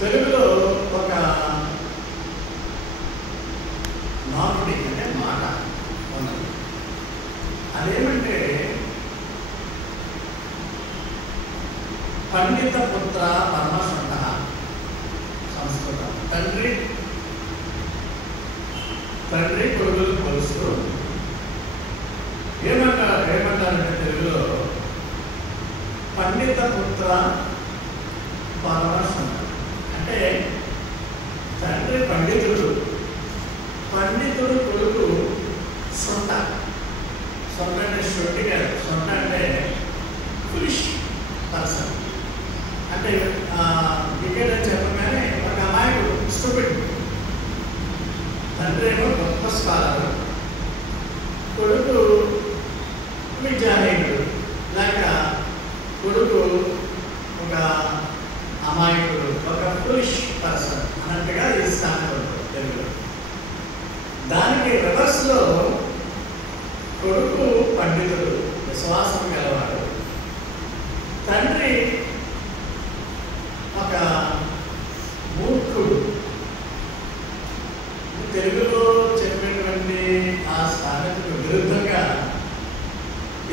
తెలుగులో ఒక నానుడి అంటే మాట ఉన్నది. అదేమంటే పండిత పుత్ర పరమశుద్ధ. సంస్కృతం తండ్రి కొడుకులు కొలుస్తూ ఏమంటారంటే తెలుగులో పండిత పుత్ర పరమశుద్ధ. అంటే తండ్రి పండితుడు కొడుకు సొంత అంటే షొట్టి కాదు. సొంత అంటే ఫులిష్ పర్సన్. అంటే వికెట్ అని చెప్పగానే ఒక అమాయకుడు స్టూపిడ్. తండ్రి ఏమో గొప్ప స్కాలర్, కొడుకు విద్యాహీనుడు, లేక కొడుకు ఒక అమాయకుడు, ఒక ఫులిష్ పర్సన్ అన్నట్టుగా ఈ స్థానం తెలుగులో. దానికి రివర్స్లో కొడుకు పండితుడు, విశ్వాసం గలవాడు, తండ్రి ఒక మూర్ఖుడు. తెలుగులో చెప్పినటువంటి ఆ సామెతకు విరుద్ధంగా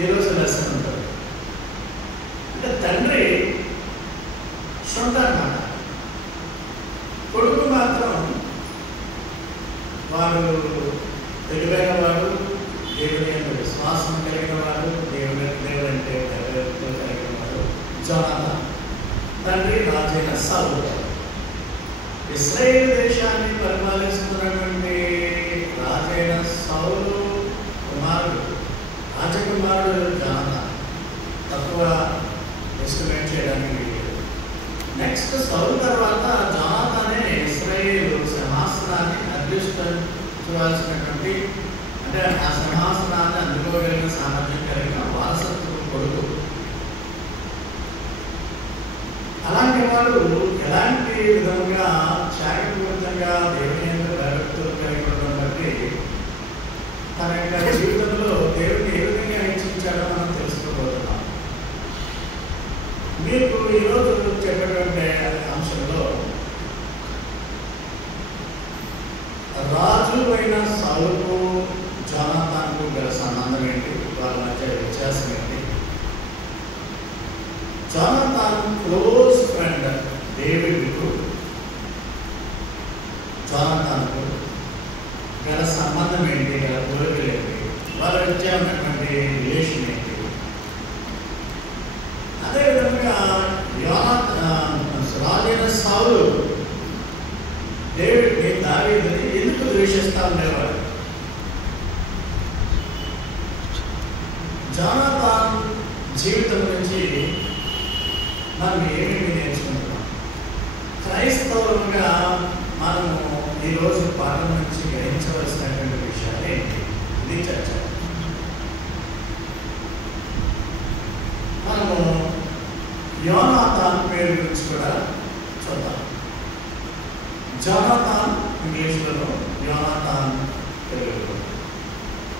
ఈరోజు లెసన్ ఉంటుంది. అంటే తండ్రి సొంత అన్నమాట, కొడుకు మాత్రం వాడు తెలివైన వాడు, దేవుని యొక్క విశ్వాసం కలిగిన వాడు, దేవుడు అంటే కలిగిన వాడు. జోనాథన్ తండ్రి రాజైన సౌలు. ఇశ్రాయేలు దేశాన్ని పరిపాలిస్తున్నటువంటి రాజైన సౌలు కుమారుడు, రాజకుమారుడు జోనాథన్. తక్కువ ఎస్టిమేట్ చేయడానికి నెక్స్ట్ సౌలు తర్వాత జోనాథనే ఇశ్రాయేలు సింహాసనాన్ని అధిష్ఠించవలసినటువంటి, అంటే ఆ సింహాసనాన్ని అందుకోగలిగిన సామర్థ్యం కలిగిన వారసత్వ కొడుకు. అలాంటి వాడు ఎలాంటి విధంగా త్యాగపూరితంగా దేవుని యొక్క భయభక్తులు కలిగి ఉండడం బట్టి తన యొక్క జీవితంలో దేవుని ఏ విధంగా హెచ్చించాడో మనం తెలుసుకోబోతున్నాం. మీకు ఈరోజు చెప్పేటువంటి అంశంలో రాజు అయిన సౌలుకు జోనాథన్కు గల సంబంధం ఏంటి, వాళ్ళ మధ్య వ్యత్యాసం ఏంటి, జోనాథన్ క్లోజ్ ఫ్రెండ్ డేవిడ్కు జోనాథన్కు గల సంబంధం ఏంటి, గల కోరికలు ఏంటి, వాళ్ళ మధ్య ఉన్నటువంటి రిలేషన్ ఏంటి. అదేవిధంగా రాజైన సౌలు డేవిడ్ని దావీదుని ఎందుకు ద్వేషిస్తా ఉండేవాడు. జోనాథన్ జీవితం నుంచి మనం ఏమేమి నేర్చుకుంటున్నాం, క్రైస్తవులుగా మనము ఈరోజు పాఠం నుంచి గ్రహించవలసినటువంటి విషయాలు ఏంటి, ఇది చర్చ. మనము యోనాథన్ పేరు గురించి కూడా చూద్దాం. జోనాథన్ ఇంగ్లీష్లో, యోనాథన్ తెలుగులో.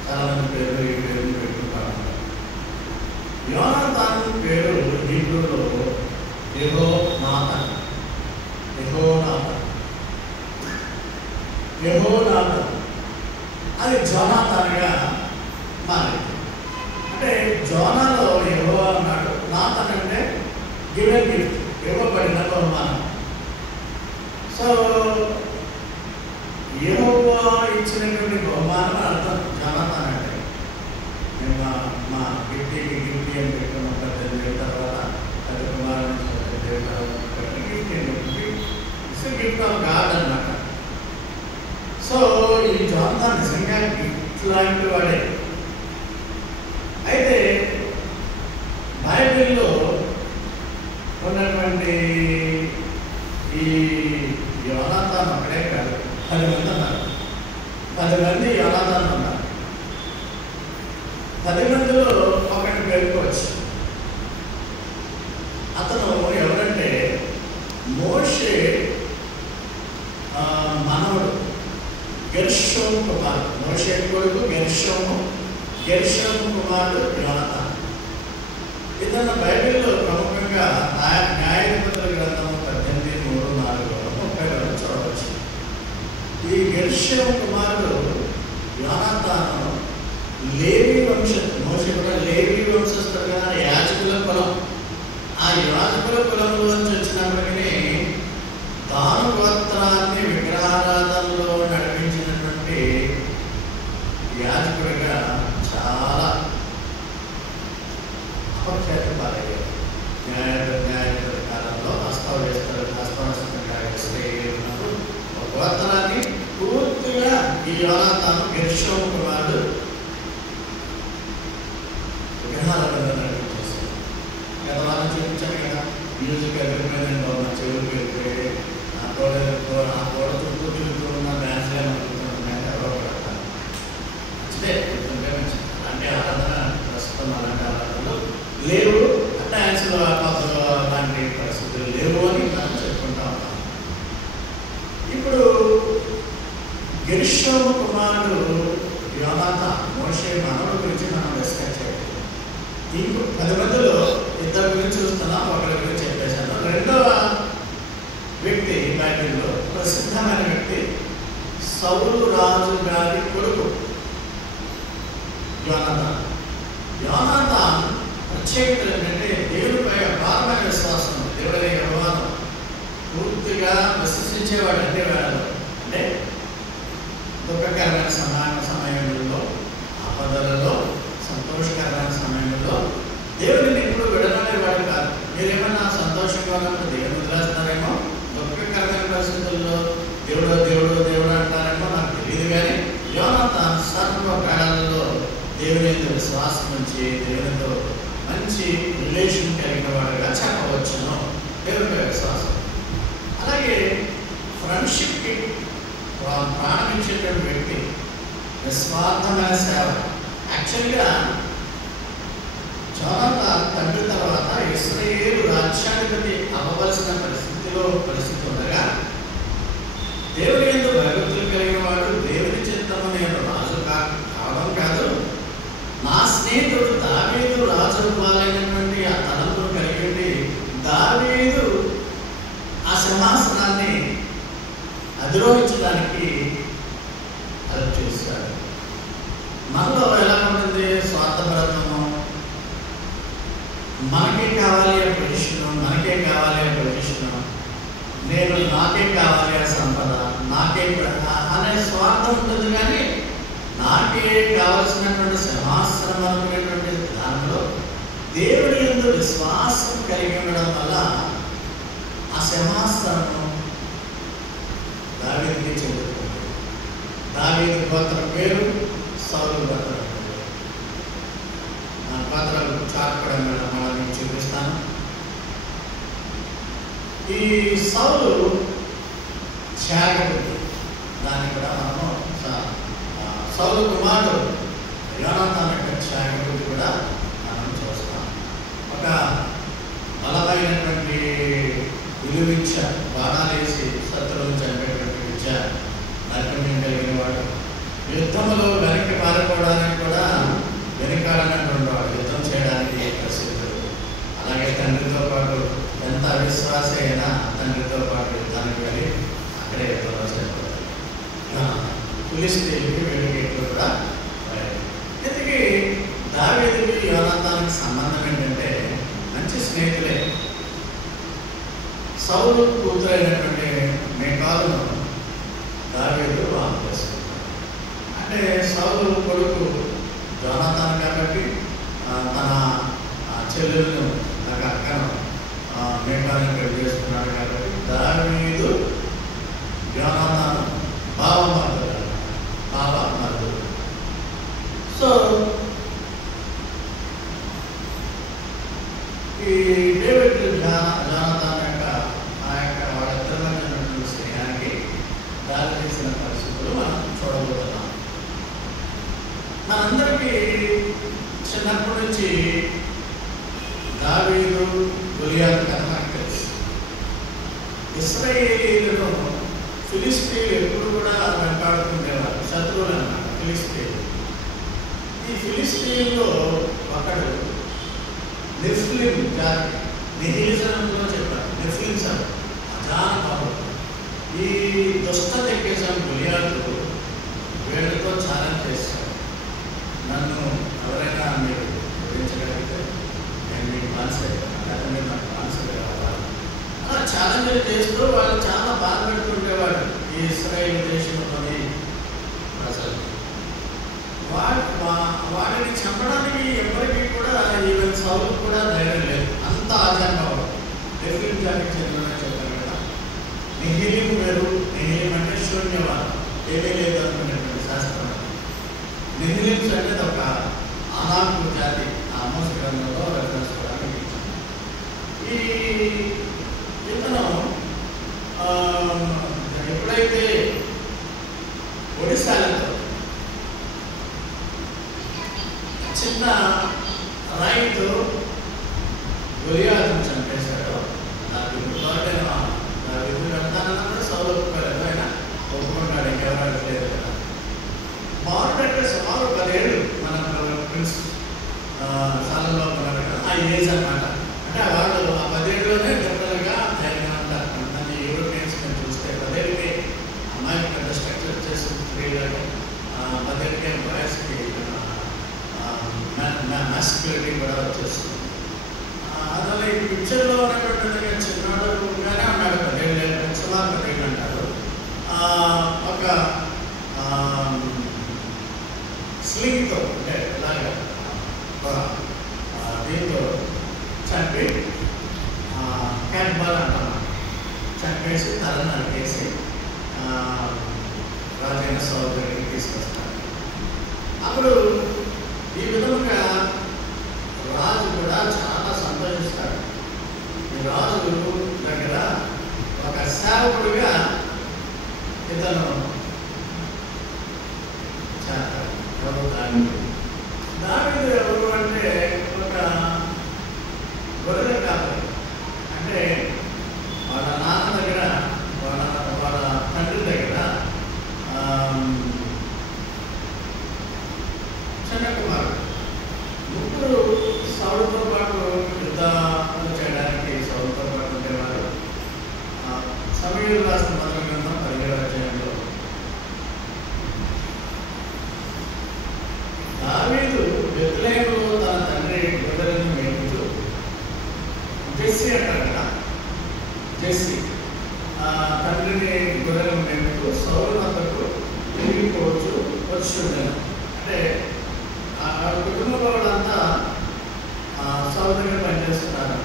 చాలామంది పేరు ఈ పేరుని పెట్టుకుంటారు. యోనాథన్ పేరు హీబ్రూలో యెహోనాథన్. అది జోనాథన్గా మారింది. అంటే జోనాలో యెహోవా అన్నాడు, నాథన్ అంటే గివెన్ గిఫ్ట్, ఇవ్వబడిన బహుమానం. సో యెహోవా ఇచ్చినటువంటి బహుమానం అర్థం జోనాథన్ అంటే. మేము మా గిఫ్టీ అని పెట్టుకున్న తర్వాత అది కుమారుని గిఫ్ట్ ఆఫ్ గాడ్ అన్నమాట. సో ఈ జోనాథన్ నిజంగా గిఫ్ట్ లాంటి వాడే. అయితే బైబిల్లో ఉన్నటువంటి ఈ యోనాథన్ ఒకడే కాదు, 10 మంది ఉన్నారు. 10 మంది యోనాథన్ ఉన్నారు. 10 మందిలో ఒకటి పేర్కోవచ్చు. అతను ఎవరంటే మోషే మనవడు, గెర్షోము కుమారుడు. మోషే కొడుకు గెర్షోము కుమారుడు యోనాథన్. ఇతను బైబిల్లో ప్రముఖంగా న్యాయాధిపతుల గ్రంథము 18:3-4 కులం. ఆ యాజకుల కులంలోంచి వచ్చినప్పటికీ దాను గోత్రాన్ని విగ్రహారాధనలో నడిపించినటువంటి యాజకుడిగా చాలా అపఖ్యాతి పాలయ్యారు. న్యాయాధిపతి కాలంలో హస్తవస్త్రంగా ఇస్రాయేలు ఒక గోత్రాన్ని పూర్తిగా ఈ యోనాతాను గెర్షోము కుమారుడు విగ్రహారాధన నడిపించేశారు. గత వారం చూపించాను కదా, మ్యూజిక్ ఎదురుపోయిందండి ఉన్న చెవులు వెళ్తే ఆ గోడ చుట్టూ తిరుగుతూ ఉన్న డ్యాన్స్ ఏమనుకుంటున్నాయంటే ఎవరో పడతారు. మంచిదే, గుర్తుంటే మంచిది. అలాంటి ఆరాధన ప్రస్తుతం అలాంటి ఆరాధనలు లేవు, డ్యాన్స్లో పద్ధతులు అలాంటి పరిస్థితులు లేవు అని మనం చెప్పుకుంటా ఉన్నాం. ఇప్పుడు గెర్షోము కుమారుడు యోనాతాన్, మోషే మనవడు గురించి మనం డిస్కస్ చేయాలి. ఇంకో 10 మందిలో ఇద్దరు గురించి చూస్తున్నాం, ఒకరి గురించి చెప్పేశాను. రెండవ వ్యక్తి బైబిల్లో ప్రసిద్ధమైన వ్యక్తి సౌలు రాజు గారి కొడుకు యోనాతాన్. యోనాతాన్ ప్రత్యేకత ఏంటంటే దేవుడిపై అపారమైన విశ్వాసం, దేవుడి వ్యవహారం పూర్తిగా విశ్వసించేవాడు. అంటే వేళలో అంటే దుఃఖకరమైన సమయంలో, ఆపదలలో, సంతోషకరమైన సమయంలో దేవుడిని ఎప్పుడు విడనాడేవాడు కాదు. మీరేమన్నా సంతోషంగా ఉన్నప్పుడు దేవుని వదిలేస్తారేమో, దుఃఖకరమైన పరిస్థితుల్లో దేవుడు దేవుడు దేవుడు అంటారేమో నాకు తెలియదు. కానీ యోనాతాన్ సర్వకాలంలో దేవుని యొక్క విశ్వాసం నుంచి దేవునితో మంచి రిలేషన్ కలిగిన వాడుగా చెప్పవచ్చును. దేవుని విశ్వాసం. అలాగే ఫ్రెండ్షిప్కి ప్రాణం ఇచ్చేటువంటి వ్యక్తి, నిస్వార్థమైన సేవ. యాక్చువల్గా యోనాతాన్ తండ్రి తర్వాత ఇశ్రాయేలు రాజ్యాధిపతి అవ్వవలసిన పరిస్థితి ఉండగా దేవుని యందు భయభక్తులు కలిగిన వాడు, దేవుని చిత్తము నేను రాజు కావడం కాదు, నా స్నేహితుడు దావీదు రాజు అవ్వాలైనటువంటి ఆ తలంపును కలిగి ఉండి దావీదు ఆ సింహాసనాన్ని అధిరోహించడానికి అది చూస్తాడు. మనలో ఎలా ఉంటుంది? స్వార్థపరత్వము, మనకే కావాలి ఆ పొజిషను, మనకే కావాలి ఆ పొజిషను, నాకే కావాలి ఆ సంపద, నాకే అనే స్వార్థం ఉంటుంది. కానీ నాకే కావలసినటువంటి సింహాసనం అనుకునేటువంటి దానిలో దేవుడి యందు విశ్వాసం కలిగి ఉండడం వల్ల ఆ సింహాసనం దావీదుకి చెందుతుంది. దావీదు గోత్రం పేరు సౌలు గోత్రం పేరు. నా గోత్రాలు చాటుకోవడం మనం చూపిస్తాను. ఈ సౌలు త్యాగబుద్ధి, దాన్ని కూడా మనము సౌలు కుమారుడు యోనాతాన్ యొక్క త్యాగబుద్ధి కూడా మనం చూస్తాం. ఒక బలమైనటువంటి విలువిచ్చ, బాణాలేసి శత్రువులను చంపేటువంటి విద్య నైపుణ్యం కలిగిన వాడు. యుద్ధంలో వెనక్కి పారిపోవడానికి కూడా వెనుకాడనటువంటి వాడు, యుద్ధం చేయడానికి ప్రసిద్ధుడు. అలాగే తండ్రితో పాటు ఎంత అవిశ్వాస అయినా తండ్రితో పాటు యుద్ధానికి వెళ్ళి అక్కడే యుద్ధంలో చనిపోతాడు. ఫిలిష్తీయులకి వెలుగేట్లు కూడా. ఇంతకీ దావీదుకి యోనాతాన్కి సంబంధం ఏంటంటే మంచి స్నేహితులే. సౌలు కూతురైనటువంటి మీకాలును దావీదు వివాహం చేసుకుంటాడు. అంటే సౌలు కొడుకు యోనాతాన్ కాబట్టి తన చెల్లెలను, తన అక్కను మీకాలుని పెళ్లి చేసుకున్నాడు. కాబట్టి దావీదు యోనాతాన్ బావమరుదుడు. సో ఈ డేవిడ్ యోనాతాన్ యొక్క వాళ్ళిద్దరి మధ్య ఉన్నటువంటి స్నేహానికి దారి తీసిన పరిస్థితులు మనం చూడబోతున్నాం. మనందరికీ చిన్నప్పటి నుంచి దావీదు, గొలియాతు కథ నాకు తెలుసు. ఇశ్రాయేలీయులను ఫిలిష్తీయులు ఎప్పుడు కూడా వెంటాడుతుండేవారు, శత్రువులు అన్నమాట ఫిలిష్తీయులు. ఈ ఫిలిష్తీయుల్లో ఒకడు నెఫ్లిం జాతి, నిహిలిజంలో చెప్పారు. నెఫ్లిమ్స్ అజానబాబు. ఈ దుష్ట దిగ్గజం గొలియాతు వీళ్ళతో ఛాలెంజ్ చేశాడు. నన్ను ఎవరైనా మీరు గురించగలిగితే నేను మీకు బానిసే, లేకపోతే మీరు నాకు బానిసలు కావాలా అలా ఛాలెంజ్ చేస్తూ వాళ్ళు చాలా బాధ పెడుతుండేవాడు ఈ ఇశ్రాయేలు దేశంలోని ప్రజలు. వాటిని చంపడానికి ఎవరికి కూడా ఈవెన్ సౌలు కూడా ధైర్యం లేదు, అంత ఆచారం. డెఫినెట్ జాతికి చెందిన చెప్పారు కదా, నిహిలిం వేరు. నిహిలిం అంటే శూన్యవాదం, ఏమీ లేదు అనుకునేటువంటి శాస్త్రం. నిహిలిమ్స్ అనేది ఒక అనాకు జాతి, ఆమోస్ గ్రంథంలో రెఫరెన్స్ కూడా ఈ ఇతను ఎప్పుడైతే ఒడిశాలతో చిన్న రాయితో గొలియాతును చంపేశాడు. నాకు విధులు పెడతానన్నప్పుడు సౌలు ఒప్పుకోలేదు, ఆయన ఒప్పుకుంటాడు, ఇంకెవరు లేదు కదా. మారుడంటే సుమారు 10 ఏళ్ళు మన ప్రిన్స్ సాలలో ఉన్నాడు కదా, ఆ ఏజ్ అన్నమాట. అంటే వాళ్ళు ఆ 10 ఏళ్ళలోనే జనరల్గా ధైర్యంగా ఉంటారు. కొంతమంది యూరోపియన్స్ మేము చూస్తే 10 ఏళ్ళకి అమ్మాయికి పెద్ద స్ట్రక్చర్ చేసి స్త్రీలకు 10 ఏళ్ళకే బాయ్స్కి మాస్క్యులిటీ కూడా వచ్చేస్తుంది. అందువల్ల ఈ పిక్చర్లో ఉన్నటువంటి చిన్నగానే ఉన్నాడు, 10 ఏళ్ళు సుమారు 10 ఏళ్ళు అంటారు. ఒక స్లింగ్తో అంటే ఇలాగా దీంతో చంపి క్యాట్ బాల్ అంటాం, చంపేసి తల నరికేసి రాజైన సౌలు దగ్గరికి తీసుకొస్తారు. అప్పుడు ఈ విధంగా రాజు కూడా చాలా సంతోషిస్తాడు. ఈ రాజు దగ్గర ఒక సేవకుడిగా ఇతను చేస్తాడు. ఎవరు? దావీదు ఎవరు అంటే ఒక గొర్రెల కాపరి. అంటే వాళ్ళ నాన్న దగ్గర, వాళ్ళ తండ్రి దగ్గర చిన్న కుమారుడు. ముగ్గురు సౌలుతో పాటు యుద్ధాలు చేయడానికి సౌలుతో పాటు ఉండేవారు. సమూయేలు రాసిన మొదటి గ్రంథం 17వ అధ్యాయంలో దావీదు బెత్లెహేములో తన తండ్రి గొర్రెలను మేపుతూ, జెస్సీ అంటారు కదా, జెస్సీ తండ్రిని గొర్రెలను మేపుతూ సౌలు వద్దకు తిరిగిపోవచ్చు వచ్చుండేది. అంటే ఆ కుటుంబంలో వాళ్ళంతా సౌలు దగ్గర పనిచేస్తున్నారు.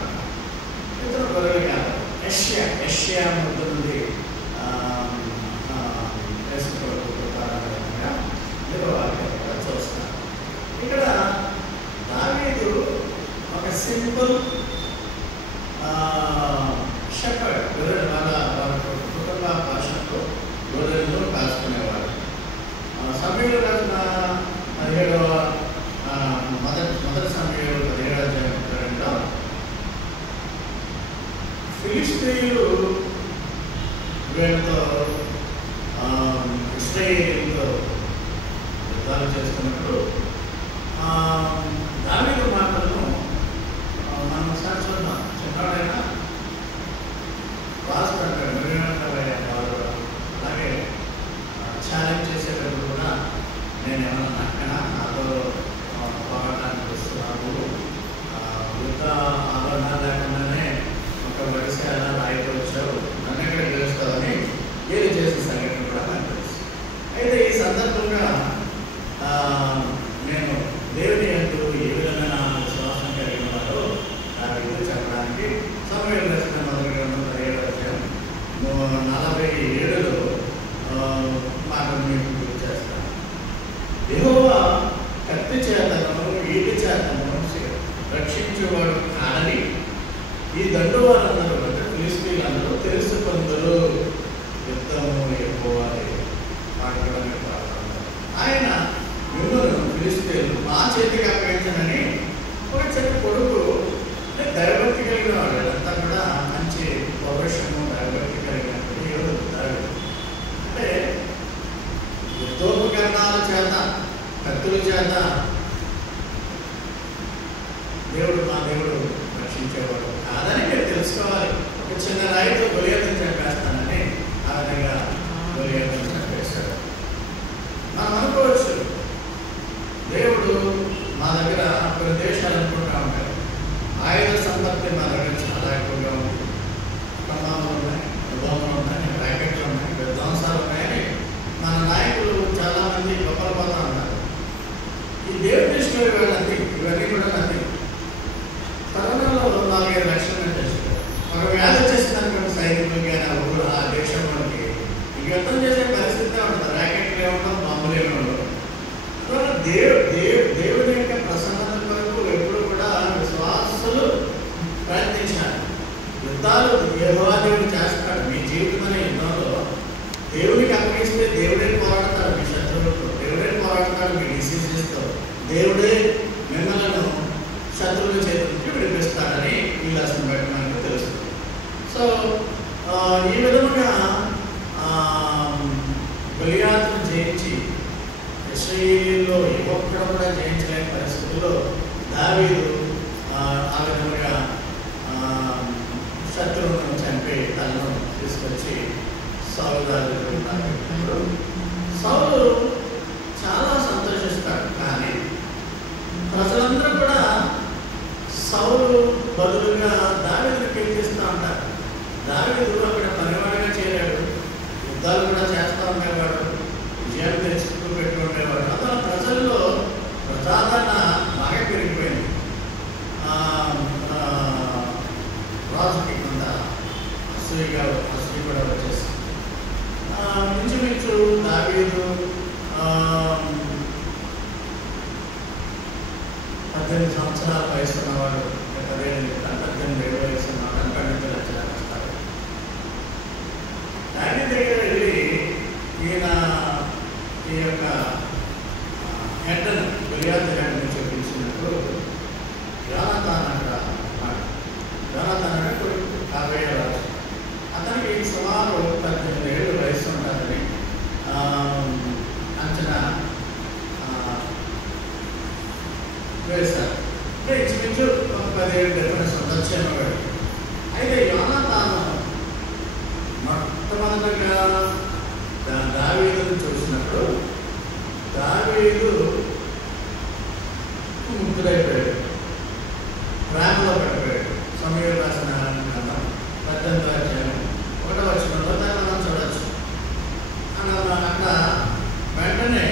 ఇతను గొర్రెలు కాదు, యెషయా ముందు నుండి చూస్తారు. ఇక్కడ దావీదు ఒక సింపుల్ షెపర్డ్, గొర్రెలు వాళ్ళ కుటుంబ భాషతో గొర్రెలను కాల్చుకునేవాడు. సమయంలో రాసిన 17వ మొదటి సమయంలో 17వ అధ్యాయంలో ఫిలిష్తీయులు వీళ్ళతో ఇశ్రాయేలీయులతో యుద్ధాలు చేస్తున్నప్పుడు దావీదు మాటలను మనం ఒకసారి చూద్దాం. చిన్నవాడైనా రాసుకుంటాడు, వాళ్ళు అలాగే ఛాలెంజ్ చేసేటప్పుడు కూడా నేను ఏమన్నా నక్కన నాతో పోరాటానికి వస్తున్నాను, యుద్ధ ఆలోచన లేకుండానే ఒక వయసు ఎలా రాయితో వచ్చావు, నన్ను ఎక్కడ గెలుస్తావని ఏది చేసే సంఘటన కూడా నాకు తెలుసు. అయితే ఈ సందర్భంగా నేను దేవుని యందు ఏ విధమైన విశ్వాసం కలిగిన వారో నాకు చెప్పడానికి సమూయేలు రాసిన మొదటి గ్రంథం 17వ అధ్యాయం 47లో మాటను మీకు గుర్తు చేస్తాను. యెహోవా కత్తి చేతను ఈటి చేతను రక్షించేవాడు కాదని ఈ దండు వారందరూ అంటే ఫిలిష్తీయులందరూ తెలుసుకొందరు, యుద్ధము యెహోవాదే. ఆయన మిమ్మల్ని ఫిలిష్తీయులు మా చేతికి అప్పగించనని ఒక చిన్న కొడుకు, అంటే దైవభక్తి కలిగిన వాడు, అంతా కూడా మంచి పౌరుషము దైవభక్తి కలిగినటువంటి యోధుడు దావీదు. అంటే యుద్ధోపకరణాల చేత, కత్తుల చేత దేవుడు మా దేవుడు రక్షించేవాడు కాదని మీరు తెలుసుకోవాలి. ఒక చిన్న రాయితో గొలియాతును చంపేస్తానని ఆ విధంగా గొలియాతును చంపేశాడు. మనం అనుకోవచ్చు, దేవుడు మా దగ్గర కొన్ని దేశాలు అనుకుంటా ఉంటారు, ఆయుధ ఎక్కువగా ఉంది, ప్రమాదాలు ఉన్నాయి, దోమలు ఉన్నాయి, ర్యాకెట్లు ఉన్నాయి, విధ్వంసాలు ఉన్నాయని మన నాయకులు చాలామంది గొప్పపోతా ఉన్నారు. ఈ దేవుడి దృష్టిలో ఇవన్నీ కూడా నది. కరోనాలో 4-5 లక్షలు చేస్తారు. ఒక వ్యాధి వచ్చేసిందనుకోండి, సైనికులకి కానీ ఆ దేశంలోకి ఇంక యుద్ధం చేసే పరిస్థితి ఉంటుంది. ర్యాకెట్లు ఏమన్నా, బాంబులు ఏమన్నా. దేవుడి యొక్క ప్రసన్నత కొరకు ఎప్పుడు కూడా విశ్వాసులు ప్రయత్నించాలి. యుద్ధాలు యెహోవా దేవుడు చేస్తాడు. మీ జీవితం అనే యుద్ధంలో దేవుడికి అప్పగిస్తే దేవుడే పోరాడతాడు. మీ శత్రువులతో దేవుడే పోరాడతాడు. మీ డిసీజెస్తో దేవుడే మిమ్మల్ని శత్రువుల చేతి నుంచి విడిపిస్తాడని ఈ లెసన్ బట్టి మనకు తెలుస్తుంది. సో ఈ విధముగా గొలియాతును జయించి ఇశ్రాయేలులో ఒక్కడు కూడా జయించలేని పరిస్థితుల్లో దావీదు ఆ విధముగా శత్రువులను చంపి తనను తీసుకొచ్చి సౌలు దగ్గర సౌలు చాలా సంతోషిస్తాడు. కానీ ప్రజలందరూ కూడా సౌలు బదులుగా దావీదును కీర్తిస్తూ ఉంటారు. దావీదు అక్కడ పనివాడిగా చేరాడు, యుద్ధాలు కూడా చేస్తూ ఉండేవాడు, విజయాలు తెచ్చుకుంటూ పెట్టి ఉండేవాడు. అతను ప్రజల్లో ప్రజాదరణ బాగా పెరిగిపోయింది. రాజుకి కొంత అసూయ కూడా వచ్చేసి ఇంచుమించు దావీదు 18 సంవత్సరాల వయసు ఉన్నవాడు, 18 వయసు ఉన్నవాడు అక్కడి లక్షలు. దాని దగ్గర వెళ్ళి ఈయన ఈ యొక్క హెడ్ను గొలియాతు హెడ్ని చూపించినప్పుడు యోనాతాను అక్కడ ఉన్నాడు. యోనాతాను అంటే కొడుకు, 50 ఏళ్ళ రాజు. అతనికి సుమారు 18 ఏళ్ళు వయసు ఉంటుందని అంచనా వేశారు. అంటే ఇంచుమించు ఒక 10 ఏళ్ళు డిఫరెన్స్ ఉండొచ్చేమో. అయితే యోనాతాను మొట్టమొదటిగా దావీదును చూసినప్పుడు దావీదు ముగ్గురైపోయాడు, ప్రేమలో పడిపోయాడు. సమూయేలు రాసిన గ్రంథం 18వ అధ్యాయం 1వ వచనంలో దాన్ని మనం చూడవచ్చు. అక్కడ వెంటనే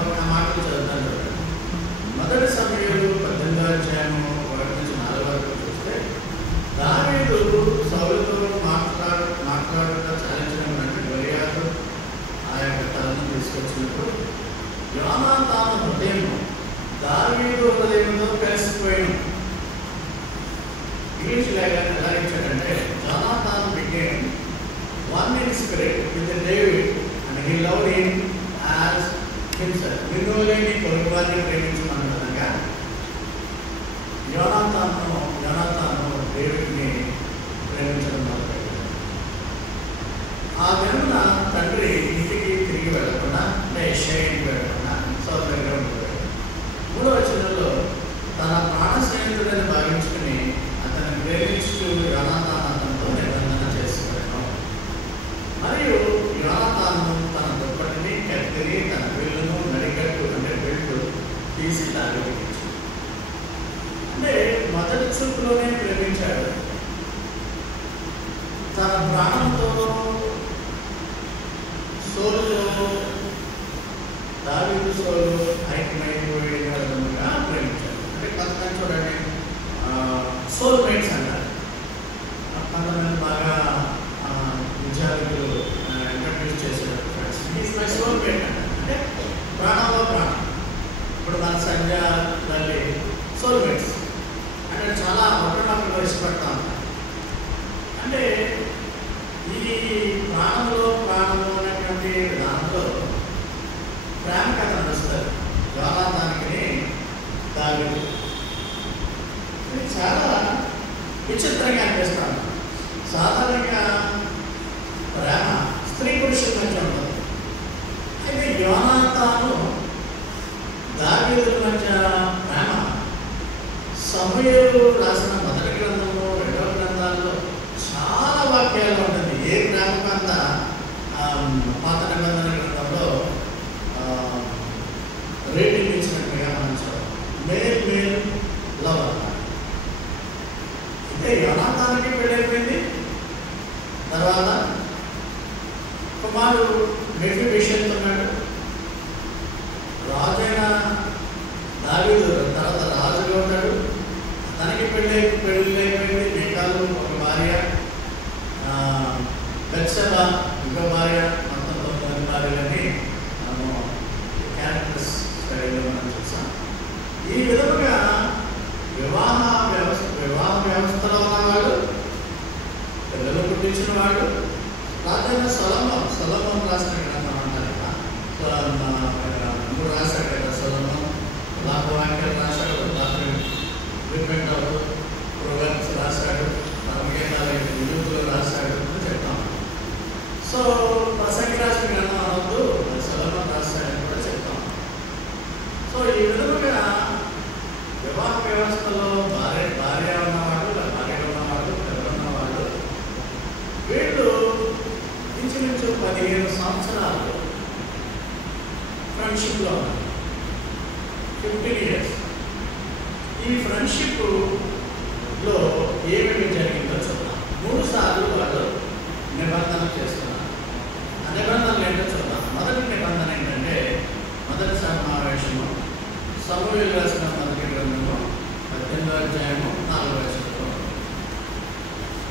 ఒక మాటలు చదువుతాను. మొదటి సమూయేలు 18వ అధ్యాయం 1 నుంచి 4 వరకు చూస్తే దావీదు సౌలుతో మాట్లాడుతూ చాలించినటువంటి గొలియాతు ఆ యొక్క తలను తీసుకొచ్చినప్పుడు యోనాతాను హృదయం దావీదు హృదయంతో కలిసిపోయాను. ఇంగ్లీష్ ఎలా ఇచ్చాడంటే Jonathan became one in spirit with David and he loved him as himself. నిన్నులేని పొరుగువారిని ప్రేమించమన్న విధంగా యోనాతాను డేవిడ్ని ప్రేమించడం మొదలుపెట్టాడు. ఆ దినమున తండ్రి ఇంటికి తిరిగి వెళ్ళకుండా, యెష్షయికి వెళ్ళకుండా సౌలు దగ్గర ఉండిపోయాడు. 3వ వచనంలో తన ప్రాణ స్నేహితుడని భావించుకుని అతన్ని ప్రేమించుతూ యోనాతాను అతనితో నిబంధన చేసుకున్నాడు. మరియు యోనాతాను తన దుప్పటిని, కత్తిని, తన విల్లును, నడికట్టు అంటే బెల్ట్ తీసి దావీదుకి ఇచ్చాడు. అంటే మొదటి చూపులోనే ప్రేమించాడు. తన ప్రాణంతో దావీదు సౌలు ఐక్యమైపోయిన విధంగా ప్రేమించాడు. అంటే కొంతమంది చూడండి సోల్మేట్స్ అంటారు. కొంతమంది బాగా విద్యార్థులు ఇంట్రడ్యూస్ చేశారు, ఫ్రెండ్స్ మై సోల్మేట్ అంటారు. అంటే ప్రాణంలో ప్రాణం. ఇప్పుడు మన సంధ్య తల్లి సోల్మేట్స్ అంటే చాలా ఒకరినొకరు ఇష్టపడతా ఉంటారు. అంటే ఈ ప్రాణంలో ప్రాణము అనేటువంటి దాంట్లో ప్రేమ కథ నడుస్తారు. యోనాతానుకి దావీదు ఇది చాలా విచిత్రంగా అనిపిస్తాను. సాధారణంగా ప్రేమ స్త్రీ పురుషుల మధ్య ఉంటుంది. అయితే యోనాతాను దావీదుల మధ్య ప్రేమ సమూయేలు రాసిన మొదటి గ్రంథంలో, 2వ గ్రంథాల్లో చాలా వాక్యాలు ఉంటుంది. ఏ ప్రేమకు అంత పాత నిబంధన గ్రంథంలో రేటింగ్ ఇచ్చినట్టుగా మనం చూడాలి. మేల్ లవ్ అన్నమాట. అంటే యోనాతానికి పెళ్ళైపోయింది. తర్వాత కుమారుడు మెఫీబోషెత్ ఉన్నాడు. రాజైన దావీదు తర్వాత రాజుగా ఉన్నాడు. తనకి పెళ్ళైపోయింది. మీకాలు ఒక భార్య, బెత్షెబ ఇంకో భార్య, మొత్తం 9 భార్యలని మనము క్యారెక్టర్స్ స్టడీలో మనం చూసాం. ఈ విధముగా వివాహ వ్యవస్థలో ఉన్నవాడు, పిల్లలు పుట్టించిన వాడు రాజైన సొలొమోను రాసిన గ్రంథం అంటారు కదా. రాశాడు కదా సొలొమోను. లాభవాక్యాలు రాశాడు, రిపెంట్ అవుతూ ప్రోగ్రామ్స్ రాశాడు, పరమగీతాలు యూట్యూబ్లో రాశాడు అని చెప్తాం. సో ప్రసంగి రాసిన గ్రంథం అనవద్దు, సొలొమోను రాశాడని కూడా చెప్తాం. సో ఈ విధముగా వివాహ వ్యవస్థలో భార్య ఉన్నవాడు, భార్యగా ఉన్నవాడు, పిల్లలు ఉన్నవాడు, వీళ్ళు ఇంచుమించు 15 సంవత్సరాలు ఫ్రెండ్షిప్లో ఉన్నారు. 15 years. ఈ ఫ్రెండ్షిప్లో ఏమేమి జరిగిందో చూద్దాం. 3 సార్లు వాళ్ళు నిబంధన చేస్తున్నారు. ఆ నిబంధనలు ఏంటో చూద్దాం. మొదటి నిబంధన ఏంటంటే, మొదటి సమావేశము సమూయేలు రాసిన మొదటి గ్రంథము 18వ అధ్యాయము 4వ వచనంలో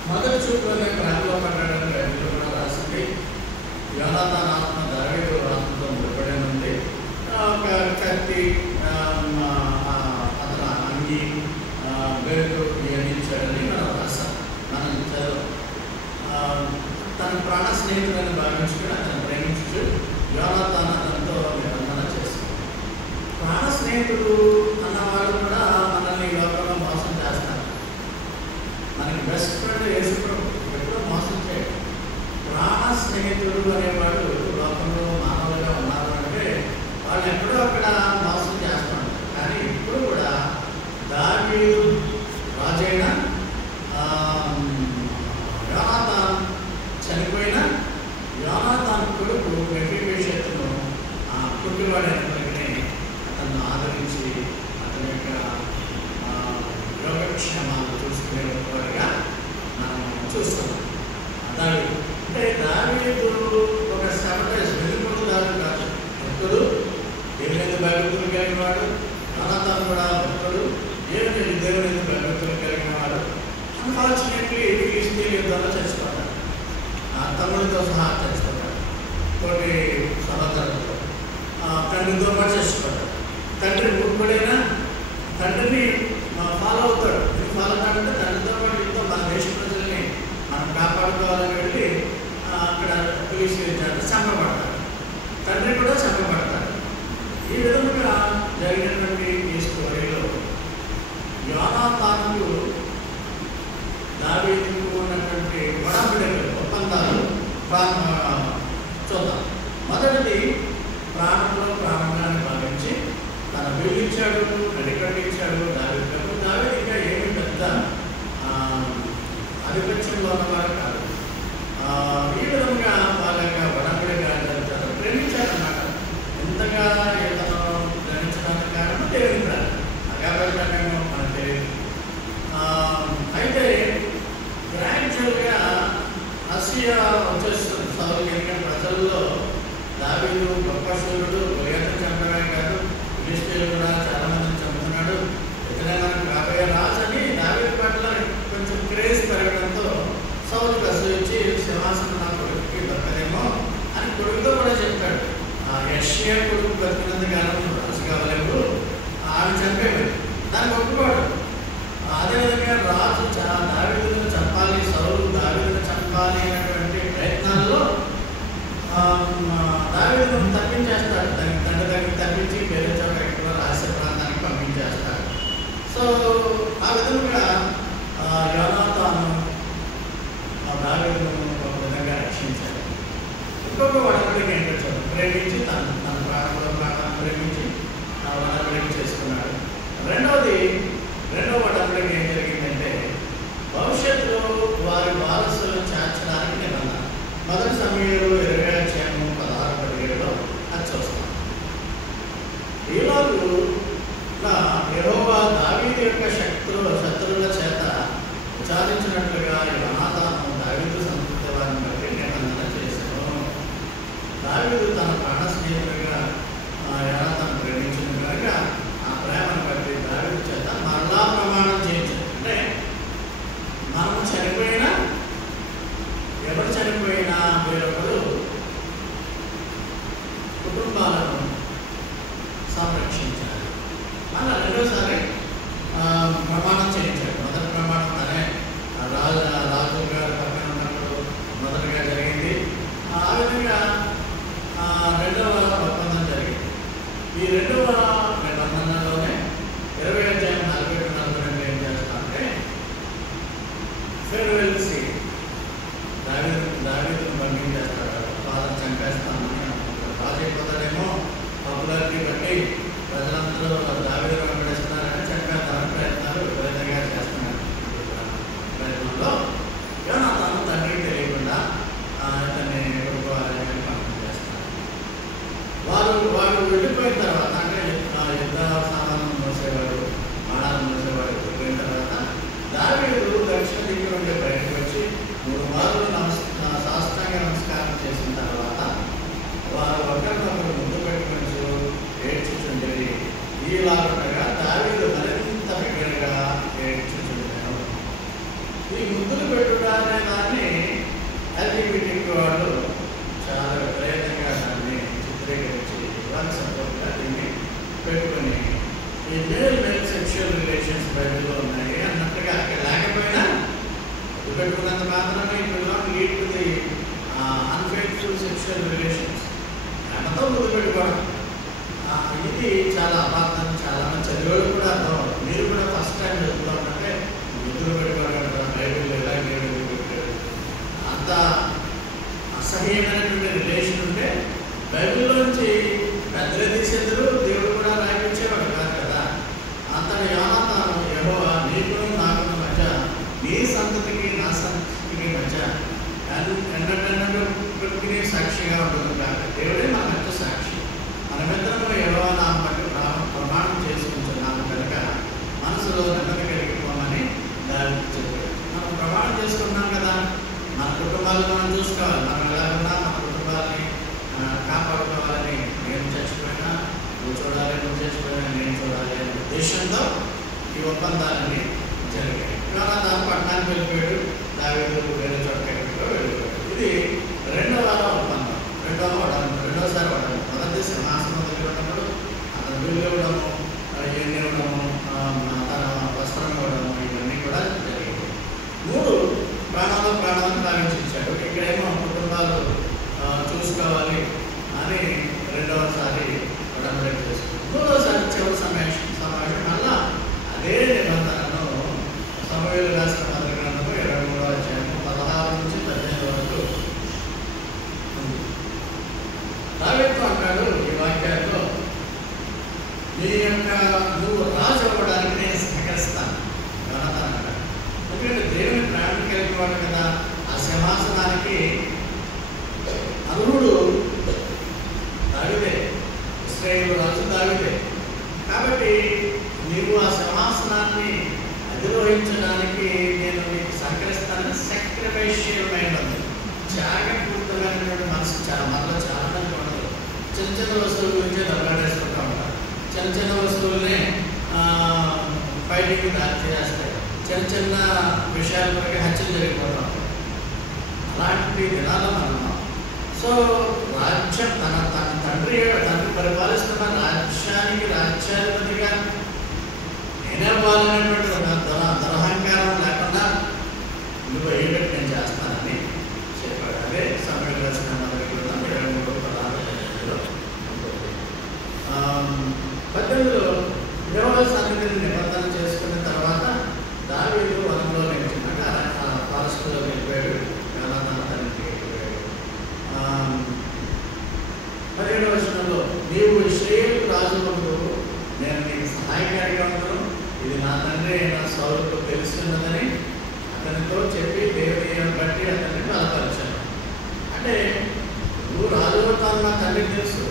మొదటి చూపులోనే ప్రాణంలో పడ్డాడని బైబిల్లో కూడా రాసింది. యోనాతాను ఆత్మ దావీదు ఆత్మతో ముడిపడినుంది. ఒక కత్తి అతను అంగి బెల్ట్ నియమించాడని మనం రాసాం. మనం తన ప్రాణ స్నేహితులని భావించుకుని అతను ప్రేమించు యోనాతాను అతనితో నిబంధన చేస్తుంది. ప్రాణ స్నేహితుడు అన్నవాడు కూడా మనల్ని ఈ లోకంలో మోసం చేస్తారు. మనకి బెస్ట్ ఫ్రెండ్ యేసుప్రభు ఎప్పుడూ మోసం చేయడు. ప్రాణ స్నేహితుడు అనేవాడు లోకంలో మానవులుగా ఉన్నారు అంటే వాళ్ళు ఎప్పుడో అక్కడ మోసం చేస్తూ ఉంటారు. కానీ ఇప్పుడు కూడా దావీదు రాజైన యోనాతాను చనిపోయిన యోనాతాను కొడుకు మెఫీబోషెతును పుట్టివాడైనప్పటికీ అతన్ని ఆదరించి అతని యొక్క యోగక్షేమాలు చూసుకునేవాడుగా మనం చూస్తున్నాం. దావీదు అంటే దావీదు ఒక సెపరేట్ వెలుగుడు దావీదు కాదు. భక్తుడు, దేవుని భయభక్తులు కలిగిన వాడు. యోనాతాను కూడా భక్తుడు, దేవుని భయభక్తులు కలిగిన వాడు. అన్ఫార్చునేట్లీ ఫిలిష్తీయుల యుద్ధంలో చచ్చిపోతాడు. తమ్ముడితో సహా చచ్చిపోతాడు. తోటి సహోదరులతో తండ్రితో పాటు చచ్చిపోతాడు. తండ్రి మూర్ఖుడైనా తండ్రిని ఫాలో అవుతాడు. ఎందుకు ఫాలో అవుతాడంటే తండ్రితో పాటు యుద్ధం మన దేశ ప్రజల్ని మనం కాపాడుకోవాలని వెళ్ళి అక్కడ ఫిలిష్తీయుల చేత చంపబడతాడు. తండ్రి కూడా చంపబడతాడు. ఈ విధంగా జరిగినటువంటి ఈ స్టోరీలో యోనాతానుకు దావీదుకు ఉన్నటువంటి ఒడంబడికలు, ఒప్పందాలు చూద్దాం. మొదటిది ప్రాణంలో ప్రాణంగానే భావించి తన విలువించాడు, నడికట్టించాడు దావీదుకు. దావీదు ఇంకా ఏమి పెద్ద ఆధిపత్యంలో ఉన్నవాడు కాదు. ఈ విధంగా వాళ్ళ యొక్క ఒడంబడిక ప్రేమించారన్నమాట. ఎంతగా ఇతను ప్రేమించడానికి కారణం దేవుని ప్రాణం. అగాధమేమో మనకు తెలియదు. అయితే గ్రాడ్యువల్గా అసూయ వచ్చేస్తుంది సౌలు. ఎందుకంటే ప్రజల్లో దావీదు గొప్ప శూరుడు, గొలియాతును చంపడమే కాదు, ఫిలిష్తీయులు కూడా చాలా మందిని చంపుతున్నాడు, ఇతనే మనకు రాబోయే రాజు అని దావీదు పట్ల కొంచెం క్రేజ్ పెరగడంతో సౌలుకు అసూయించి సింహాసనం నా కొడుకుకి దక్కదేమో అని కొడుకుతో కూడా చెప్తాడు. యెష్షయా కొడుకు బతికినంత కాలం రాజు కావలేవు, ఆమె చంపేవి. దానికి ఒప్పుకోడు. అదేవిధంగా రాజు దావీదును చంపాలి, సౌలు దావీదును చంపాలి అనేటువంటి ప్రయత్నాల్లో దావీదును తప్పించేస్తాడు. దానికి తండ్రి దగ్గరికి తప్పించి వేరే చోట ఎక్కడో రహస్య ప్రాంతానికి పంపించేస్తాడు. సో ఆ విధంగా యోనాతాను దావీదును ఒక విధంగా రక్షించాడు. ఇంకొక ఒడంబడిక ఏంటో చూడండి. ప్రేమించి తన ప్రాణంలో ప్రాణాన్ని ప్రేమించి ఒడంబడిక చేసుకున్నాడు. రెండవ ఒడంబడిక ఏం జరిగిందంటే భవిష్యత్తులో వారి వారసులను చేర్చడానికి నిబంధన. మొదటి సమయంలో 20వ అధ్యాయము 16-17లో అది చూస్తాం. ఈలోగా యెహోవా దావీదు యొక్క శత్రువుల చేత విచారించబడిన దావీదు దక్షిణ దిక్కు నుండి బయటకు వచ్చి 3 మార్లు సాష్టాంగ నమస్కారం చేసిన తర్వాత వారు ఒకరినొకరు ముందు పెట్టుకొని ఏడ్చుచుండేది. ఈలాగుండగా దావీదు మరింత బిగ్గరగా ఏడ్చుచుండెను. ఈ ముద్దులు పెట్టుట అనే దాన్ని ఎల్జీబీటీ వాళ్ళు చాలా విపరీతంగా దాన్ని చిత్రీకరించి వాళ్ళకి సపోర్ట్గా దీన్ని పెట్టుకొని ఈ మేల్ సెక్షువల్ రిలేషన్స్ బయటలో ఉన్నాయి అన్నట్టుగా అక్కడ లేకపోయినా పెట్టుకున్నంత మాత్రమే lead to the unfaithful sexual relations అన్నతో ముందు పెట్టుకోవడం. ఇది చాలా అపార్థం. చాలా మంది చదివేవాళ్ళు కూడా అర్థం. మీరు కూడా ఫస్ట్ టైం చదువుతామంటే ముద్దులు పెట్టుకోవడం బైబిల్ ఎలా పెట్టారు అంత అసహ్యమైనటువంటి రిలేషన్ ఉంటే బైబిల్లోంచి పెద్దలు తీసేద్దరు దేవుడు కూడా రాయించేవాడు కాదు కదా. అంతటి యోనాతాను యెహోవా నీకును నాకును మధ్య నీ సంతతికి నా సంతతికి మధ్య ఎన్నటన్నట్టుకి సాక్షిగా ఉంటుంది కాక దేవుడే మన మధ్య సాక్షి. మనమిద్దరము యెహోవా నామం బట్టి ప్రమాణం చేసుకుంటున్నాము కనుక మనసులో నెమ్మది కలిగిపోమని దావీదు చెప్పాడు. మనం ప్రమాణం చేసుకున్నాం కదా, మన కుటుంబాలను మనం చూసుకోవాలి. మనం ఎలా ఉన్నా మన కుటుంబాలని కాపాడుకోవాలని, నేను చచ్చిపోయినా నువ్వు చూడాలి, నువ్వు చచ్చిపోయినా నేను చూడాలి అనే ఉద్దేశంతో ఈ ఒప్పందాలని జరిగాయి. దాని పట్టణానికి వెళ్ళిపోయాడు. దావీదు వేరే చోటకి వెళ్ళిపోయాడు. ఇది రెండవ ఒప్పందం. రెండోసారి వడము. మొదటి సింహాసనం దగ్గర ఉన్నప్పుడు అతను వీళ్ళు ఇవ్వడము, ఎన్ని ఇవ్వడము, తన వస్త్రం ఇవ్వడము, ఇవన్నీ కూడా జరిగాయి. 3 ప్రాణాలను ప్రారంభించాడు. ఇక్కడేమో కుటుంబాలు చూసుకోవాలి అని రెండవసారి వడంబడి చేసుకుంది. 3వసారి చివరి సమావేశం మళ్ళా అదే నిబంధనను సమూయేలు రాసిన మొదటి గ్రంథము 23వ అధ్యాయము 16 నుంచి 18 వరకు ఉంది. దావీదు అంటాడు ఈ వాక్యాల్లో, నువ్వు రాజు అవ్వడానికి నేను సహకరిస్తాను అన్నాడు. ఎందుకంటే దేవుని ప్రాణం కలిగినవాడు కదా. ఆ సింహాసనానికి అర్హుడు దావీదే, ఇశ్రాయేలు రాజు దావీదే. కాబట్టి నీవు ఆ సింహాసనాన్ని అధిరోహించడానికి నేను నీకు సహకరిస్తానని సాక్రిఫైషియల్ మైండ్ ఉంది. త్యాగపూరితమైనటువంటి మనసు మనలో చాలా మంది ఉండదు. చిన్న వస్తువుల గురించే దెబ్బలాడేసుకుంటూ ఉంటారు. చిన్న వస్తువులనే ఫైటింగ్ దారి చేస్తాయి. చిన్న విషయాల వరకు హత్యలు జరిగిపోతూ ఉంటాయి. అలాంటి దినాల్లో మనం. సో రాజ్యం తన తండ్రి పరిపాలిస్తున్న రాజ్యానికి రాజ్యాధిపతిగా నేనే పోవాలనేటువంటి దురహంకారం లేకుండా నువ్వు అయ్యేటట్టు నేను చేస్తానని చెప్పాడు. అదే సమయంలో రాసిన మొదటి గ్రంథం 23:16 18లో యెహోవా సన్నిధిని నిబంధన చేసుకున్న తర్వాత దావీదు వనంలో నిలిచిందంటే ఫారెస్ట్లో వెళ్ళిపోయాడు. యోనాతాను వెళ్ళిపోయాడు. 17వ వచనంలో నీవు ఇశ్రాయేలు రాజులకు నేను నీకు సహాయకారిగా ఉన్నాను, ఇది నా తండ్రి అయిన సౌలుకు తెలుస్తున్నదని అతనితో చెప్పి దేవుని బట్టి అతన్ని బలపరిచాను. అంటే నువ్వు రాజు అవుతాను నా తండ్రికి తెలుసు,